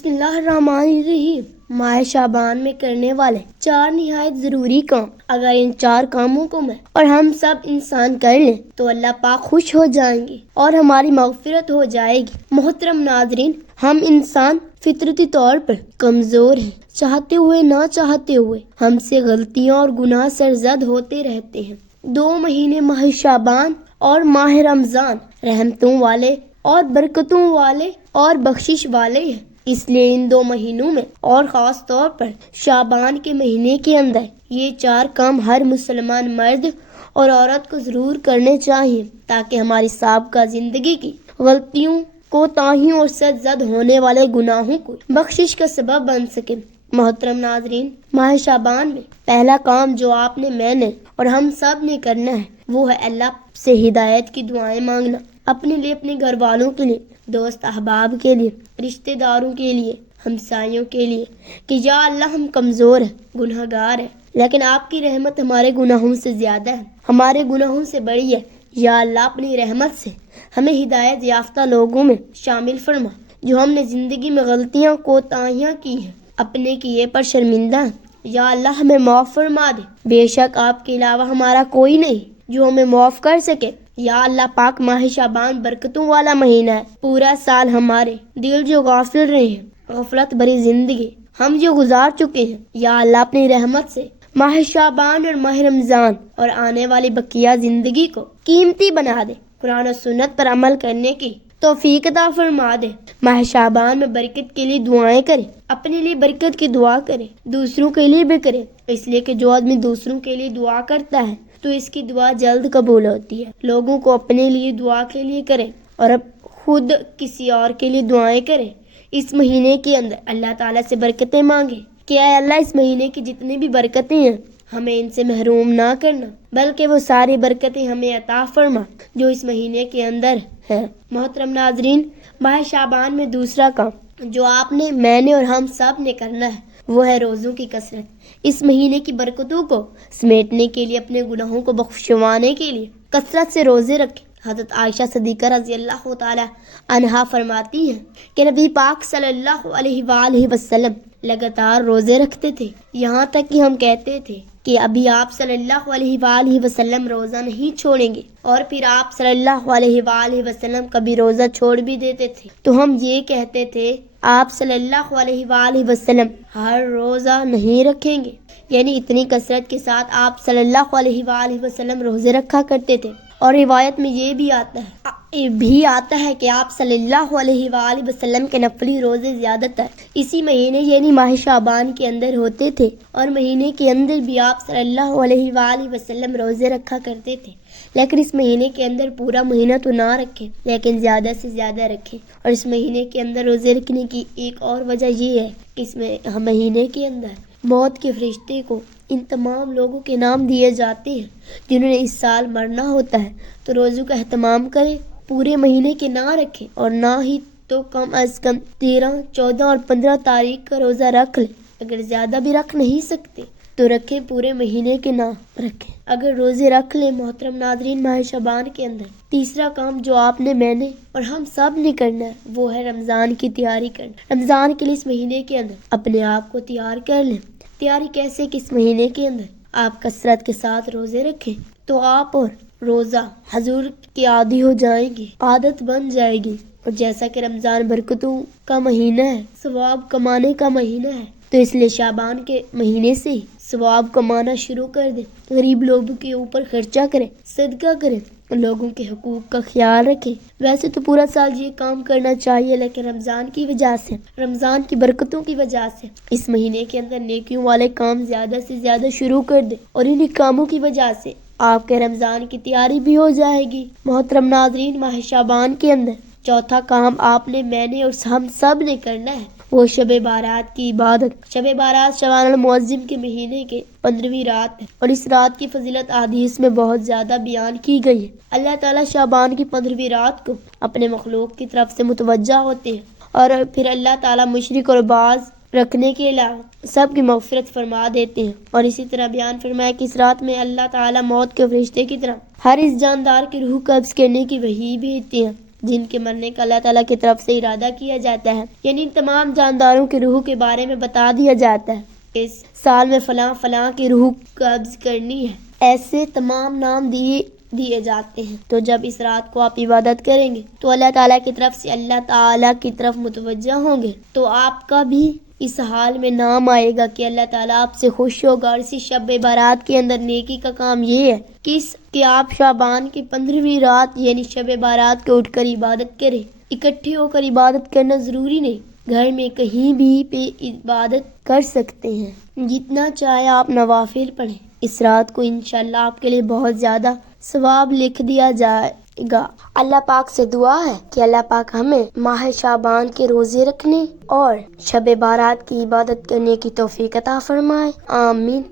بسم اللہ الرحمن الرحیم۔ ماہ شعبان میں کرنے والے 4 نہایت ضروری کام، اگر ان 4 کاموں کو میں اور ہم سب انسان کر لیں تو اللہ پاک خوش ہو جائیں گے اور ہماری مغفرت ہو جائے گی۔ محترم ناظرین، ہم انسان فطرتی طور پر کمزور ہیں، چاہتے ہوئے نہ چاہتے ہوئے ہم سے غلطیاں اور گناہ سرزد ہوتے رہتے ہیں۔ 2 مہینے ماہ شعبان اور ماہ رمضان رحمتوں والے اور برکتوں والے اور بخشش والے ہیں، اس لیے ان 2 مہینوں میں اور خاص طور پر شعبان کے مہینے کے اندر یہ 4 کام ہر مسلمان مرد اور عورت کو ضرور کرنے چاہیے تاکہ ہماری سابقہ زندگی کی غلطیوں، کوتاہیوں اور سرزد ہونے والے گناہوں کو بخشش کا سبب بن سکے۔ محترم ناظرین، ماہ شعبان میں پہلا کام جو آپ نے، میں نے اور ہم سب نے کرنا ہے وہ ہے اللہ سے ہدایت کی دعائیں مانگنا، اپنے لیے، اپنے گھر والوں کے لیے، دوست احباب کے لیے، رشتہ داروں کے لیے، ہمسایوں کے لیے کہ یا اللہ ہم کمزور ہیں، گناہ گار ہیں، لیکن آپ کی رحمت ہمارے گناہوں سے زیادہ ہے، ہمارے گناہوں سے بڑی ہے۔ یا اللہ اپنی رحمت سے ہمیں ہدایت یافتہ لوگوں میں شامل فرما، جو ہم نے زندگی میں غلطیاں، کوتاہیاں کی ہیں، اپنے کیے پر شرمندہ ہیں۔ یا اللہ ہمیں معاف فرما دے، بے شک آپ کے علاوہ ہمارا کوئی نہیں جو ہمیں معاف کر سکے۔ یا اللہ پاک، ماہ شعبان برکتوں والا مہینہ ہے، پورا سال ہمارے دل جو غافل رہے ہیں، غفلت بھری زندگی ہم جو گزار چکے ہیں، یا اللہ اپنی رحمت سے ماہ شعبان اور ماہ رمضان اور آنے والی بقیہ زندگی کو قیمتی بنا دے، قرآن و سنت پر عمل کرنے کی توفیق عطا فرما دے۔ ماہ شعبان میں برکت کے لیے دعائیں کریں، اپنے لیے برکت کی دعا کریں، دوسروں کے لیے بھی کریں، اس لیے کہ جو آدمی دوسروں کے لیے دعا کرتا ہے تو اس کی دعا جلد قبول ہوتی ہے۔ لوگوں کو اپنے لیے دعا کے لیے کریں اور اب خود کسی اور کے لیے دعائیں کریں۔ اس مہینے کے اندر اللہ تعالیٰ سے برکتیں مانگیں کہ اے اللہ اس مہینے کی جتنی بھی برکتیں ہیں ہمیں ان سے محروم نہ کرنا، بلکہ وہ ساری برکتیں ہمیں عطا فرما جو اس مہینے کے اندر ہے۔ محترم ناظرین، ماہ شعبان میں دوسرا کام جو آپ نے، میں نے اور ہم سب نے کرنا ہے وہ ہے روزوں کی کثرت۔ اس مہینے کی برکتوں کو سمیٹنے کے لیے، اپنے گناہوں کو بخشوانے کے لیے کثرت سے روزے رکھیں۔ حضرت عائشہ صدیقہ رضی اللہ تعالی عنہا فرماتی ہیں کہ نبی پاک صلی اللہ علیہ وآلہ وسلم لگاتار روزے رکھتے تھے، یہاں تک کہ ہم کہتے تھے کہ ابھی آپ صلی اللہ علیہ وآلہ وسلم روزہ نہیں چھوڑیں گے، اور پھر آپ صلی اللہ علیہ وآلہ وسلم کبھی روزہ چھوڑ بھی دیتے تھے تو ہم یہ کہتے تھے آپ صلی اللہ علیہ وآلہ وسلم ہر روزہ نہیں رکھیں گے، یعنی اتنی کثرت کے ساتھ آپ صلی اللہ علیہ وآلہ وسلم روزے رکھا کرتے تھے۔ اور روایت میں یہ بھی آتا ہے کہ آپ صلی اللہ علیہ وآلہ وسلم کے نفلی روزے زیادہ تر اسی مہینے یعنی ماہ شعبان کے اندر ہوتے تھے، اور مہینے کے اندر بھی آپ صلی اللہ علیہ وآلہ وسلم روزے رکھا کرتے تھے، لیکن اس مہینے کے اندر پورا مہینہ تو نہ رکھیں، لیکن زیادہ سے زیادہ رکھیں۔ اور اس مہینے کے اندر روزے رکھنے کی ایک اور وجہ یہ ہے کہ اس مہینے کے اندر موت کے فرشتے کو ان تمام لوگوں کے نام دیے جاتے ہیں جنہوں نے اس سال مرنا ہوتا ہے، تو روزوں کا اہتمام کریں، پورے مہینے کے نہ رکھیں اور نہ ہی تو کم از کم 13، 14 اور 15 تاریخ کا روزہ رکھ لیں۔ اگر زیادہ بھی رکھ نہیں سکتے تو رکھیں، پورے مہینے کے نہ رکھیں۔ اگر روزے رکھ لیں محترم ناظرین ماہ شعبان کے اندر، تیسرا کام جو آپ نے، میں نے اور ہم سب نے کرنا ہے وہ ہے رمضان کی تیاری کرنا۔ رمضان کے لیے اس مہینے کے اندر اپنے آپ کو تیار کر لیں۔ تیاری کیسے؟ کہ اس مہینے کے اندر آپ کثرت کے ساتھ روزے رکھیں تو آپ اور روزہ حضور کی عادی ہو جائیں گی، عادت بن جائے گی۔ اور جیسا کہ رمضان برکتوں کا مہینہ ہے، ثواب کمانے کا مہینہ ہے، تو اس لیے شعبان کے مہینے سے ہی ثواب کمانا شروع کر دیں، غریب لوگوں کے اوپر خرچہ کریں، صدقہ کریں، لوگوں کے حقوق کا خیال رکھیں۔ ویسے تو پورا سال یہ کام کرنا چاہیے، لیکن رمضان کی وجہ سے، رمضان کی برکتوں کی وجہ سے اس مہینے کے اندر نیکیوں والے کام زیادہ سے زیادہ شروع کر دیں، اور انہی کاموں کی وجہ سے آپ کے رمضان کی تیاری بھی ہو جائے گی۔ محترم ناظرین، ماہ شعبان کے اندر چوتھا کام آپ نے، میں نے اور ہم سب نے کرنا ہے وہ شب بارات کی عبادت۔ شب بارات شعبان المعظم کے مہینے کے 15ویں رات ہے، اور اس رات کی فضیلت احادیث میں بہت زیادہ بیان کی گئی ہے۔ اللہ تعالیٰ شعبان کی 15ویں رات کو اپنے مخلوق کی طرف سے متوجہ ہوتے ہیں، اور پھر اللہ تعالیٰ مشرق اور باز رکھنے کے علاوہ سب کی مغفرت فرما دیتے ہیں۔ اور اسی طرح بیان فرمایا کہ اس رات میں اللہ تعالیٰ موت کے فرشتے کی طرح ہر اس جاندار کی روح قبض کرنے کی وحی بھیجتے ہیں، جن کے مرنے کا اللہ تعالیٰ کی طرف سے ارادہ کیا جاتا ہے، یعنی تمام جانداروں کی روح کے بارے میں بتا دیا جاتا ہے، اس سال میں فلاں فلاں کی روح قبض کرنی ہے، ایسے تمام نام دیے جاتے ہیں۔ تو جب اس رات کو آپ عبادت کریں گے تو اللہ تعالیٰ کی طرف سے اللہ تعالیٰ کی طرف متوجہ ہوں گے، تو آپ کا بھی اس حال میں نام آئے گا کہ اللہ تعالیٰ آپ سے خوش ہوگا۔ اور اسی شب بارات کے اندر نیکی کا کام یہ ہے کہ آپ شعبان کی 15ویں رات یعنی شب بارات کو اٹھ کر عبادت کریں۔ اکٹھے ہو کر عبادت کرنا ضروری نہیں، گھر میں کہیں بھی پہ عبادت کر سکتے ہیں، جتنا چاہے آپ نوافل پڑھیں۔ اس رات کو انشاءاللہ آپ کے لیے بہت زیادہ ثواب لکھ دیا جائے گا۔ اللہ پاک سے دعا ہے کہ اللہ پاک ہمیں ماہ شعبان کے روزے رکھنے اور شب بارات کی عبادت کرنے کی توفیق عطا فرمائے، آمین۔